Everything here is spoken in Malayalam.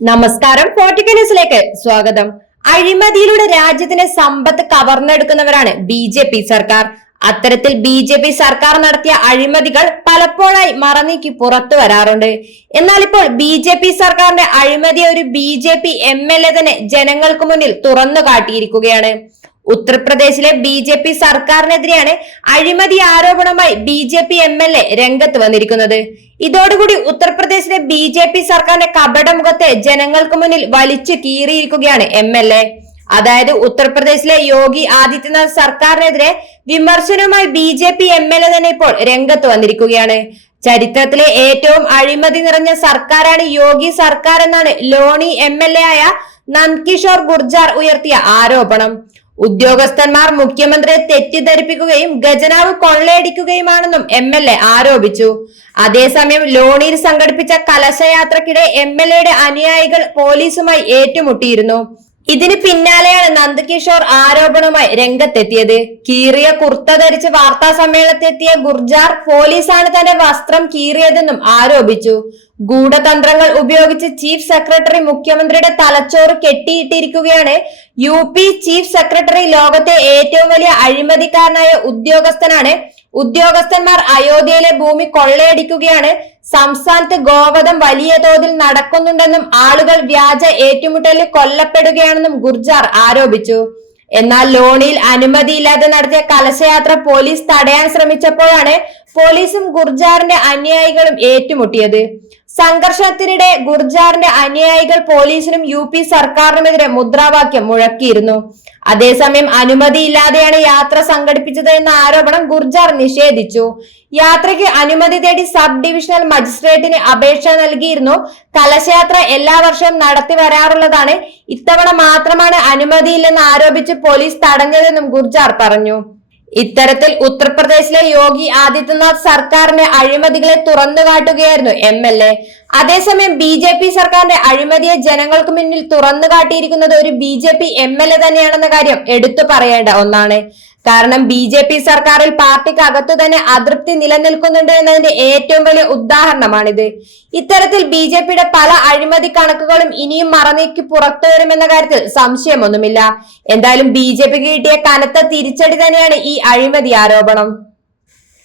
നമസ്കാരം. ഫോർട്ടിക്ക ന്യൂസിലേക്ക് സ്വാഗതം. അഴിമതിയിലൂടെ രാജ്യത്തിന്റെ സമ്പത്ത് കവർന്നെടുക്കുന്നവരാണ് ബി ജെ പി സർക്കാർ. അത്തരത്തിൽ ബി ജെ പി സർക്കാർ നടത്തിയ അഴിമതികൾ പലപ്പോഴായി മറനീക്കി പുറത്തു വരാറുണ്ട്. എന്നാൽ ഇപ്പോൾ ബി ജെ പി സർക്കാരിന്റെ അഴിമതി ഒരു B J P M L A തന്നെ ജനങ്ങൾക്ക് മുന്നിൽ തുറന്നു കാട്ടിയിരിക്കുകയാണ്. ഉത്തർപ്രദേശിലെ ബി ജെ പി സർക്കാരിനെതിരെയാണ് അഴിമതി ആരോപണമായി B J P M L A രംഗത്ത് വന്നിരിക്കുന്നത്. ഇതോടുകൂടി ഉത്തർപ്രദേശിലെ ബി ജെ പി സർക്കാരിന്റെ കപടമുഖത്തെ ജനങ്ങൾക്ക് മുന്നിൽ വലിച്ചു കീറിയിരിക്കുകയാണ് എം എൽ എ. അതായത് ഉത്തർപ്രദേശിലെ യോഗി ആദിത്യനാഥ് സർക്കാരിനെതിരെ വിമർശനവുമായി B J P M L A തന്നെ ഇപ്പോൾ രംഗത്ത് വന്നിരിക്കുകയാണ്. ചരിത്രത്തിലെ ഏറ്റവും അഴിമതി നിറഞ്ഞ സർക്കാരാണ് യോഗി സർക്കാർ എന്നാണ് ലോണി എം എൽ എ ആയ നന്ദ്കിഷോർ ഗുർജാർ ഉയർത്തിയ ആരോപണം. ഉദ്യോഗസ്ഥന്മാർ മുഖ്യമന്ത്രിയെ തെറ്റിദ്ധരിപ്പിക്കുകയും ഖജനാവ് കൊള്ളയടിക്കുകയുമാണെന്നും എം എൽ എ ആരോപിച്ചു. അതേസമയം ലോണിയിൽ സംഘടിപ്പിച്ച കലശയാത്രക്കിടെ എം എൽ എയുടെ അനുയായികൾ പോലീസുമായി ഏറ്റുമുട്ടിയിരുന്നു. ഇതിന് പിന്നാലെയാണ് നന്ദകിഷോർ ആരോപണവുമായി രംഗത്തെത്തിയത്. കീറിയ കുർത്ത ധരിച്ച് വാർത്താ സമ്മേളനത്തെത്തിയ ഗുർജാർ പോലീസാണ് തന്റെ വസ്ത്രം കീറിയതെന്നും ആരോപിച്ചു. ഗൂഢതന്ത്രങ്ങൾ ഉപയോഗിച്ച് ചീഫ് സെക്രട്ടറി മുഖ്യമന്ത്രിയുടെ തലച്ചോറ് കെട്ടിയിട്ടിരിക്കുകയാണ് യു പി ചീഫ് സെക്രട്ടറി ലോകത്തെ ഏറ്റവും വലിയ അഴിമതിക്കാരനായ ഉദ്യോഗസ്ഥനാണ് ഉദ്യോഗസ്ഥന്മാർ അയോധ്യയിലെ ഭൂമി കൊള്ളയടിക്കുകയാണ്. സംസ്ഥാനത്ത് ഗോവധം വലിയ തോതിൽ നടക്കുന്നുണ്ടെന്നും ആളുകൾ വ്യാജ ഏറ്റുമുട്ടലിൽ കൊല്ലപ്പെടുകയാണെന്നും ഗുർജാർ ആരോപിച്ചു. എന്നാൽ ലോണിയിൽ അനുമതിയില്ലാതെ നടത്തിയ കലശയാത്ര പോലീസ് തടയാൻ ശ്രമിച്ചപ്പോഴാണ് പോലീസും ഗുർജാറിന്റെ അനുയായികളും ഏറ്റുമുട്ടിയത്. സംഘർഷത്തിനിടെ ഗുർജാറിന്റെ അനുയായികൾ പോലീസിനും യു പി സർക്കാരിനുമെതിരെ മുദ്രാവാക്യം മുഴക്കിയിരുന്നു. അതേസമയം അനുമതിയില്ലാതെയാണ് യാത്ര സംഘടിപ്പിച്ചത് എന്ന ആരോപണം ഗുർജാർ നിഷേധിച്ചു. യാത്രയ്ക്ക് അനുമതി തേടി സബ് ഡിവിഷണൽ മജിസ്ട്രേറ്റിന് അപേക്ഷ നൽകിയിരുന്നു. കലശയാത്ര എല്ലാ വർഷവും നടത്തി വരാറുള്ളതാണ്. ഇത്തവണ മാത്രമാണ് അനുമതിയില്ലെന്ന് ആരോപിച്ച് പോലീസ് തടഞ്ഞതെന്നും ഗുർജാർ പറഞ്ഞു. ഇത്തരത്തിൽ ഉത്തർപ്രദേശിലെ യോഗി ആദിത്യനാഥ് സർക്കാരിന്റെ അഴിമതികളെ തുറന്നു കാട്ടുകയായിരുന്നു എം എൽ എ. അതേസമയം ബി ജെ പി സർക്കാരിന്റെ അഴിമതിയെ ജനങ്ങൾക്ക് മുന്നിൽ തുറന്നു കാട്ടിയിരിക്കുന്നത് ഒരു B J P M L A തന്നെയാണെന്ന കാര്യം എടുത്തു പറയേണ്ട ഒന്നാണ്. കാരണം ബി ജെ പി സർക്കാരിൽ പാർട്ടിക്ക് അകത്തു തന്നെ അതൃപ്തി നിലനിൽക്കുന്നുണ്ട് എന്നതിന്റെ ഏറ്റവും വലിയ ഉദാഹരണമാണിത്. ഇത്തരത്തിൽ ബി ജെ പിയുടെ പല അഴിമതി കണക്കുകളും ഇനിയും മറനീക്കി പുറത്തു വരുമെന്ന കാര്യത്തിൽ സംശയമൊന്നുമില്ല. എന്തായാലും ബി ജെ പിക്ക് കിട്ടിയ കനത്ത തിരിച്ചടി തന്നെയാണ് ഈ അഴിമതി ആരോപണം.